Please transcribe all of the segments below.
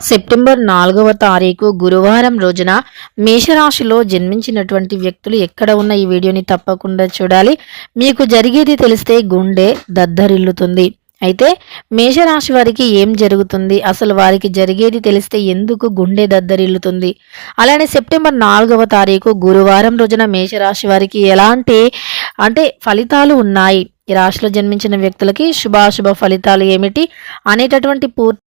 September నాలుగవ తారీఖు గురువారం రోజున మేషరాశిలో జన్మించినటువంటి వ్యక్తులు ఎక్కడ ఉన్న ఈ వీడియోని తప్పకుండా చూడాలి. మీకు జరిగేది తెలిస్తే గుండె దద్దరిల్లుతుంది. అయితే మేషరాశి వారికి ఏం జరుగుతుంది? అసలు వారికి జరిగేది తెలిస్తే ఎందుకు గుండె దద్దరిల్లుతుంది? అలానే సెప్టెంబర్ నాలుగవ తారీఖు గురువారం రోజున మేషరాశి వారికి ఎలాంటి అంటే ఫలితాలు ఉన్నాయి? ఈ రాశిలో జన్మించిన వ్యక్తులకి శుభాశుభ ఫలితాలు ఏమిటి? అనేటటువంటి పూర్తి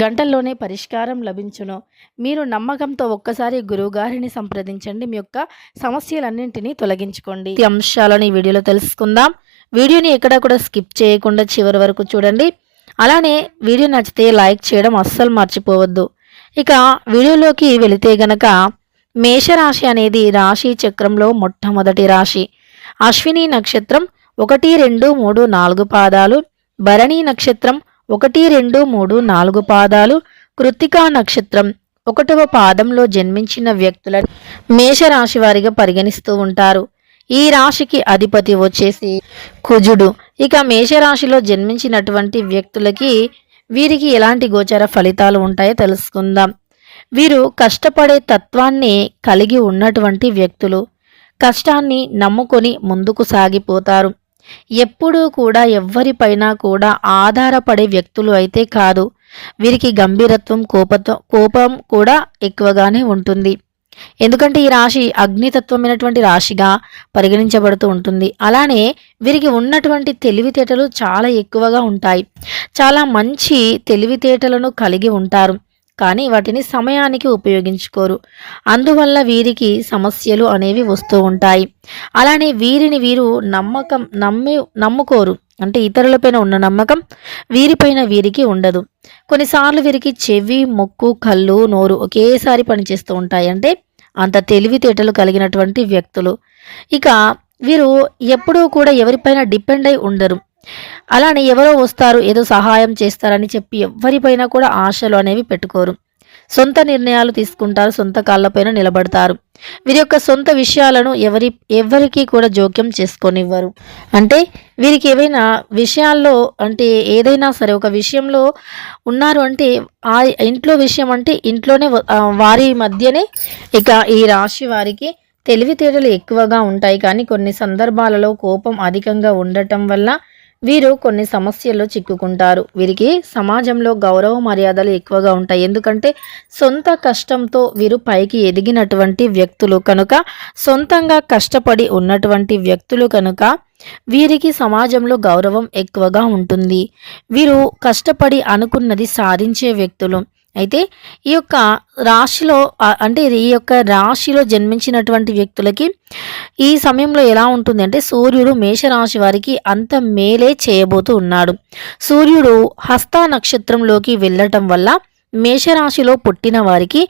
గంటల్లోనే పరిష్కారం లభించును. మీరు నమ్మకంతో ఒక్కసారి గురువుగారిని సంప్రదించండి. మీ యొక్క సమస్యలన్నింటినీ తొలగించుకోండి. ఈ అంశాలను ఈ వీడియోలో తెలుసుకుందాం. వీడియోని ఎక్కడా కూడా స్కిప్ చేయకుండా చివరి వరకు చూడండి. అలానే వీడియో నచ్చితే లైక్ చేయడం అస్సలు మర్చిపోవద్దు. ఇక వీడియోలోకి వెళితే గనక మేషరాశి అనేది రాశి చక్రంలో మొట్టమొదటి రాశి. అశ్విని నక్షత్రం ఒకటి రెండు మూడు నాలుగు పాదాలు. భరణి నక్షత్రం ఒకటి రెండు మూడు నాలుగు పాదాలు కృత్తికా నక్షత్రం. ఒకటవ పాదంలో జన్మించిన వ్యక్తుల మేషరాశి వారిగా పరిగణిస్తూ ఉంటారు. ఈ రాశికి అధిపతి వచ్చేసి కుజుడు. ఇక మేషరాశిలో జన్మించినటువంటి వ్యక్తులకి వీరికి ఎలాంటి గోచర ఫలితాలు ఉంటాయో తెలుసుకుందాం. వీరు కష్టపడే తత్వాన్ని కలిగి ఉన్నటువంటి వ్యక్తులు. కష్టాన్ని నమ్ముకొని ముందుకు సాగిపోతారు. ఎప్పుడూ కూడా ఎవ్వరిపైనా కూడా ఆధారపడే వ్యక్తులు అయితే కాదు. వీరికి గంభీరత్వం కోపత్వం కోపం కూడా ఎక్కువగానే ఉంటుంది. ఎందుకంటే ఈ రాశి అగ్నితత్వమైనటువంటి రాశిగా పరిగణించబడుతూ ఉంటుంది. అలానే వీరికి ఉన్నటువంటి తెలివితేటలు చాలా ఎక్కువగా ఉంటాయి. చాలా మంచి తెలివితేటలను కలిగి ఉంటారు. కానీ వాటిని సమయానికి ఉపయోగించుకోరు. అందువల్ల వీరికి సమస్యలు అనేవి వస్తూ ఉంటాయి. అలానే వీరిని వీరు నమ్మకం నమ్మి నమ్ముకోరు. అంటే ఇతరులపైన ఉన్న నమ్మకం వీరిపైన వీరికి ఉండదు. కొన్నిసార్లు వీరికి చెవి ముక్కు కళ్ళు నోరు ఒకేసారి పనిచేస్తూ ఉంటాయి. అంటే అంత తెలివితేటలు కలిగినటువంటి వ్యక్తులు. ఇక వీరు ఎప్పుడూ కూడా ఎవరిపైన డిపెండ్ అయి ఉండరు. అలానే ఎవరో వస్తారు ఏదో సహాయం చేస్తారని చెప్పి ఎవరిపైన కూడా ఆశలు అనేవి పెట్టుకోరు. సొంత నిర్ణయాలు తీసుకుంటారు సొంత కాళ్ళపైన నిలబడతారు. వీరి యొక్క సొంత విషయాలను ఎవరి ఎవరికి కూడా జోక్యం చేసుకోనివ్వరు. అంటే వీరికి ఏవైనా విషయాల్లో అంటే ఏదైనా సరే ఒక విషయంలో ఉన్నారు అంటే ఆ ఇంట్లో విషయం అంటే ఇంట్లోనే వారి మధ్యనే ఇక ఈ రాశి వారికి తెలివితేటలు ఎక్కువగా ఉంటాయి. కానీ కొన్ని సందర్భాలలో కోపం అధికంగా ఉండటం వల్ల వీరు కొన్ని సమస్యల్లో చిక్కుకుంటారు. వీరికి సమాజంలో గౌరవ మర్యాదలు ఎక్కువగా ఉంటాయి. ఎందుకంటే సొంత కష్టంతో వీరు పైకి ఎదిగినటువంటి వ్యక్తులు కనుక సొంతంగా కష్టపడి ఉన్నటువంటి వ్యక్తులు కనుక వీరికి సమాజంలో గౌరవం ఎక్కువగా ఉంటుంది. వీరు కష్టపడి అనుకున్నది సాధించే వ్యక్తులు. అయితే ఈ యొక్క రాశిలో అంటే ఈ యొక్క రాశిలో జన్మించినటువంటి వ్యక్తులకి ఈ సమయంలో ఎలా ఉంటుంది అంటే సూర్యుడు మేషరాశి వారికి అంత మేలే చేయబోతూ ఉన్నాడు. సూర్యుడు హస్త నక్షత్రంలోకి వెళ్ళటం వల్ల మేషరాశిలో పుట్టిన వారికి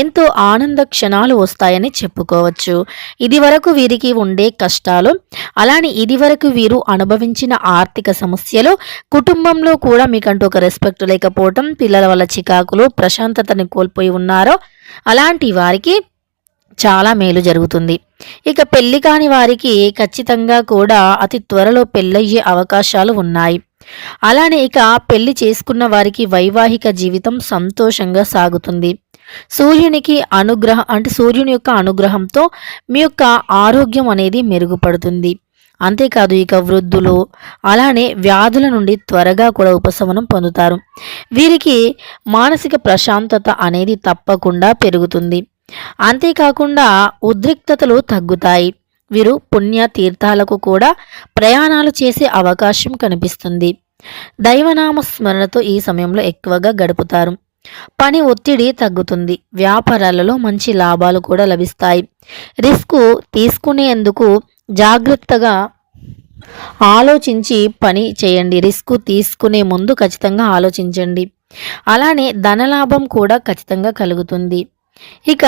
ఎంతో ఆనంద క్షణాలు వస్తాయని చెప్పుకోవచ్చు. ఇదివరకు వీరికి ఉండే కష్టాలు అలానే ఇదివరకు వీరు అనుభవించిన ఆర్థిక సమస్యలు కుటుంబంలో కూడా మీకంటూ ఒక రెస్పెక్ట్ లేకపోవటం పిల్లల వల్ల చికాకులు ప్రశాంతతని కోల్పోయి ఉన్నారో అలాంటి వారికి చాలా మేలు జరుగుతుంది. ఇక పెళ్ళి కాని వారికి ఖచ్చితంగా కూడా అతి త్వరలో పెళ్ళయ్యే అవకాశాలు ఉన్నాయి. అలానే ఇక పెళ్ళి చేసుకున్న వారికి వైవాహిక జీవితం సంతోషంగా సాగుతుంది. సూర్యునికి అనుగ్రహం అంటే సూర్యుని యొక్క అనుగ్రహంతో మీ యొక్క ఆరోగ్యం అనేది మెరుగుపడుతుంది. అంతేకాదు ఇక వృద్ధులు అలానే వ్యాధుల నుండి త్వరగా కూడా ఉపశమనం పొందుతారు. వీరికి మానసిక ప్రశాంతత అనేది తప్పకుండా పెరుగుతుంది. అంతేకాకుండా ఉద్రిక్తతలు తగ్గుతాయి. వీరు పుణ్య తీర్థాలకు కూడా ప్రయాణాలు చేసే అవకాశం కనిపిస్తుంది. దైవనామ స్మరణతో ఈ సమయంలో ఎక్కువగా గడుపుతారు. పని ఒత్తిడి తగ్గుతుంది. వ్యాపారాలలో మంచి లాభాలు కూడా లభిస్తాయి. రిస్క్ తీసుకునేందుకు జాగ్రత్తగా ఆలోచించి పని చేయండి. రిస్క్ తీసుకునే ముందు ఖచ్చితంగా ఆలోచించండి. అలానే ధనలాభం కూడా ఖచ్చితంగా కలుగుతుంది. ఇక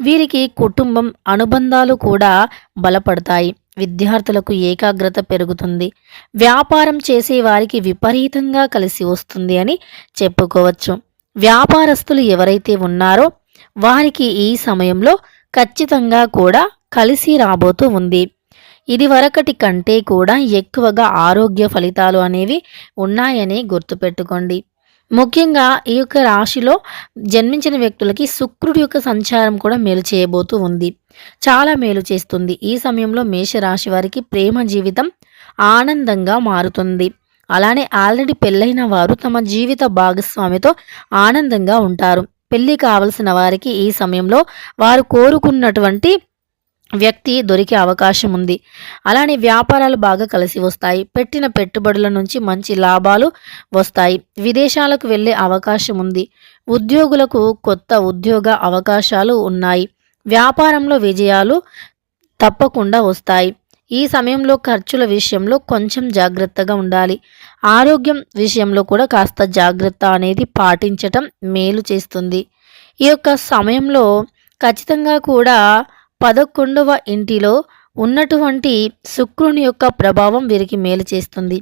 వీరికి కుటుంబం అనుబంధాలు కూడా బలపడతాయి. విద్యార్థులకు ఏకాగ్రత పెరుగుతుంది. వ్యాపారం చేసే వారికి విపరీతంగా కలిసి వస్తుంది అని చెప్పుకోవచ్చు. వ్యాపారస్తులు ఎవరైతే ఉన్నారో వారికి ఈ సమయంలో ఖచ్చితంగా కూడా కలిసి రాబోతూ ఉంది. ఇదివరకటి కంటే కూడా ఎక్కువగా ఆరోగ్య ఫలితాలు అనేవి ఉన్నాయని గుర్తుపెట్టుకోండి. ముఖ్యంగా ఈ యొక్క రాశిలో జన్మించిన వ్యక్తులకి శుక్రుడి యొక్క సంచారం కూడా మేలు చేయబోతూ ఉంది. చాలా మేలు చేస్తుంది. ఈ సమయంలో మేషరాశి వారికి ప్రేమ జీవితం ఆనందంగా మారుతుంది. అలానే ఆల్రెడీ పెళ్ళైన వారు తమ జీవిత భాగస్వామితో ఆనందంగా ఉంటారు. పెళ్ళి కావలసిన వారికి ఈ సమయంలో వారు కోరుకున్నటువంటి వ్యక్తి దొరికే అవకాశం ఉంది. అలానే వ్యాపారాలు బాగా కలిసి వస్తాయి. పెట్టిన పెట్టుబడుల నుంచి మంచి లాభాలు వస్తాయి. విదేశాలకు వెళ్ళే అవకాశం ఉంది. ఉద్యోగులకు కొత్త ఉద్యోగ అవకాశాలు ఉన్నాయి. వ్యాపారంలో విజయాలు తప్పకుండా వస్తాయి. ఈ సమయంలో ఖర్చుల విషయంలో కొంచెం జాగ్రత్తగా ఉండాలి. ఆరోగ్యం విషయంలో కూడా కాస్త జాగ్రత్త అనేది పాటించటం మేలు చేస్తుంది. ఈ యొక్క సమయంలో ఖచ్చితంగా కూడా పదకొండవ ఇంటిలో ఉన్నటువంటి శుక్రుని యొక్క ప్రభావం వీరికి మేలు చేస్తుంది.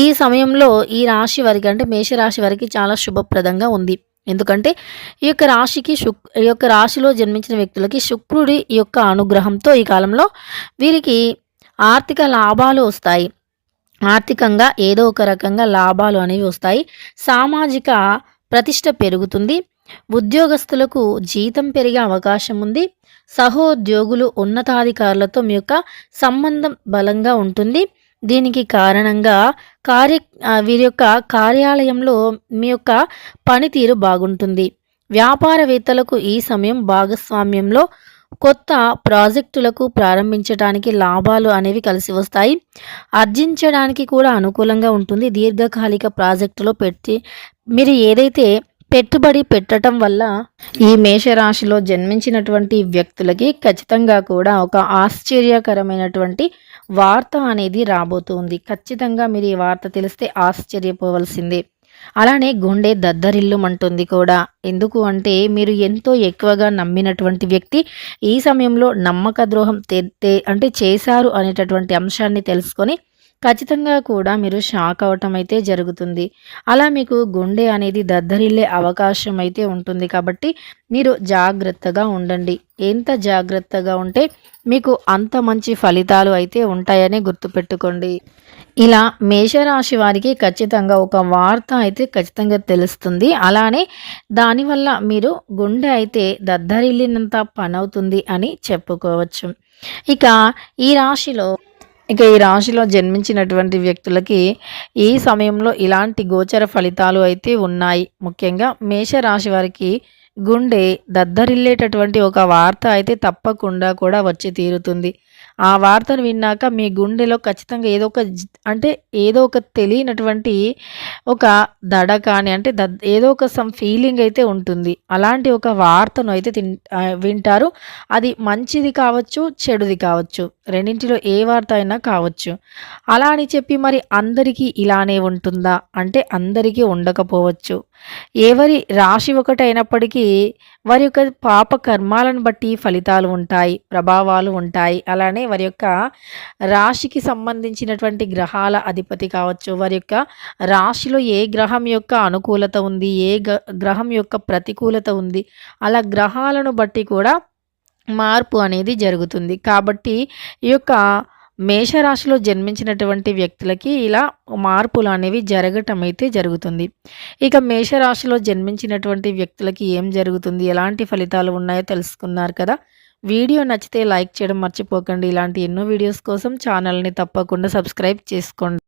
ఈ సమయంలో ఈ రాశి వారికి అంటే మేషరాశి వారికి చాలా శుభప్రదంగా ఉంది. ఎందుకంటే ఈ యొక్క రాశికి శుక్ ఈ యొక్క రాశిలో జన్మించిన వ్యక్తులకి శుక్రుడి యొక్క అనుగ్రహంతో ఈ కాలంలో వీరికి ఆర్థిక లాభాలు వస్తాయి. ఆర్థికంగా ఏదో ఒక రకంగా లాభాలు అనేవి వస్తాయి. సామాజిక ప్రతిష్ట పెరుగుతుంది. ఉద్యోగస్తులకు జీతం పెరిగే అవకాశం ఉంది. సహోద్యోగులు ఉన్నతాధికారులతో మీ యొక్క సంబంధం బలంగా ఉంటుంది. దీనికి కారణంగా కార్య వీరి యొక్క కార్యాలయంలో మీ యొక్క పనితీరు బాగుంటుంది. వ్యాపారవేత్తలకు ఈ సమయం భాగస్వామ్యంలో కొత్త ప్రాజెక్టులకు ప్రారంభించడానికి లాభాలు అనేవి కలిసి వస్తాయి. ఆర్జించడానికి కూడా అనుకూలంగా ఉంటుంది. దీర్ఘకాలిక ప్రాజెక్టులో పెట్టి మీరు ఏదైతే పెట్టుబడి పెట్టడం వల్ల ఈ మేషరాశిలో జన్మించినటువంటి వ్యక్తులకి ఖచ్చితంగా కూడా ఒక ఆశ్చర్యకరమైనటువంటి వార్త అనేది రాబోతుంది. ఖచ్చితంగా మీరు ఈ వార్త తెలిస్తే ఆశ్చర్యపోవలసిందే. అలానే గుండె దద్దరిల్లుమంటుంది కూడా. ఎందుకు అంటే మీరు ఎంతో ఎక్కువగా నమ్మినటువంటి వ్యక్తి ఈ సమయంలో నమ్మక ద్రోహం అంటే చేశారు అనేటటువంటి అంశాన్ని తెలుసుకొని ఖచ్చితంగా కూడా మీరు షాక్ అవటం అయితే జరుగుతుంది. అలా మీకు గుండె అనేది దద్దరిల్లే అవకాశం అయితే ఉంటుంది. కాబట్టి మీరు జాగ్రత్తగా ఉండండి. ఎంత జాగ్రత్తగా ఉంటే మీకు అంత మంచి ఫలితాలు అయితే ఉంటాయని గుర్తుపెట్టుకోండి. ఇలా మేషరాశి వారికి ఖచ్చితంగా ఒక వార్త అయితే ఖచ్చితంగా తెలుస్తుంది. అలానే దానివల్ల మీరు గుండె అయితే దద్దరిల్లినంత పనవుతుంది అని చెప్పుకోవచ్చు. ఇక ఈ రాశిలో ఇక ఈ రాశిలో జన్మించినటువంటి వ్యక్తులకి ఈ సమయంలో ఇలాంటి గోచర ఫలితాలు అయితే ఉన్నాయి. ముఖ్యంగా మేషరాశి వారికి గుండె దద్దరిల్లేటటువంటి ఒక వార్త అయితే తప్పకుండా కూడా వచ్చి తీరుతుంది. ఆ వార్తను విన్నాక మీ గుండెలో ఖచ్చితంగా ఏదో ఒక అంటే ఏదో ఒక తెలియనటువంటి ఒక దడ కానీ అంటే ద ఏదో ఒక సమ్ ఫీలింగ్ అయితే ఉంటుంది. అలాంటి ఒక వార్తను అయితే తిన్ వింటారు. అది మంచిది కావచ్చు చెడుది కావచ్చు. రెండింటిలో ఏ వార్త అయినా కావచ్చు. అలా అని చెప్పి మరి అందరికీ ఇలానే ఉంటుందా? అంటే అందరికీ ఉండకపోవచ్చు. ఎవరి రాశి ఒకటైనప్పటికీ వారి యొక్క పాప కర్మాలను బట్టి ఫలితాలు ఉంటాయి ప్రభావాలు ఉంటాయి. అలానే వారి యొక్క రాశికి సంబంధించినటువంటి గ్రహాల అధిపతి కావచ్చు వారి యొక్క రాశిలో ఏ గ్రహం యొక్క అనుకూలత ఉంది ఏ గ్రహం యొక్క ప్రతికూలత ఉంది అలా గ్రహాలను బట్టి కూడా మార్పు అనేది జరుగుతుంది. కాబట్టి ఈ యొక్క మేషరాశిలో జన్మించినటువంటి వ్యక్తులకి ఇలా మార్పులు అనేవి జరగటం అయితే జరుగుతుంది. ఇక మేషరాశిలో జన్మించినటువంటి వ్యక్తులకి ఏం జరుగుతుంది? ఎలాంటి ఫలితాలు ఉన్నాయో తెలుసుకున్నారు కదా. వీడియో నచ్చితే లైక్ చేయడం మర్చిపోకండి. ఇలాంటి ఎన్నో వీడియోస్ కోసం ఛానల్ని తప్పకుండా సబ్స్క్రైబ్ చేసుకోండి.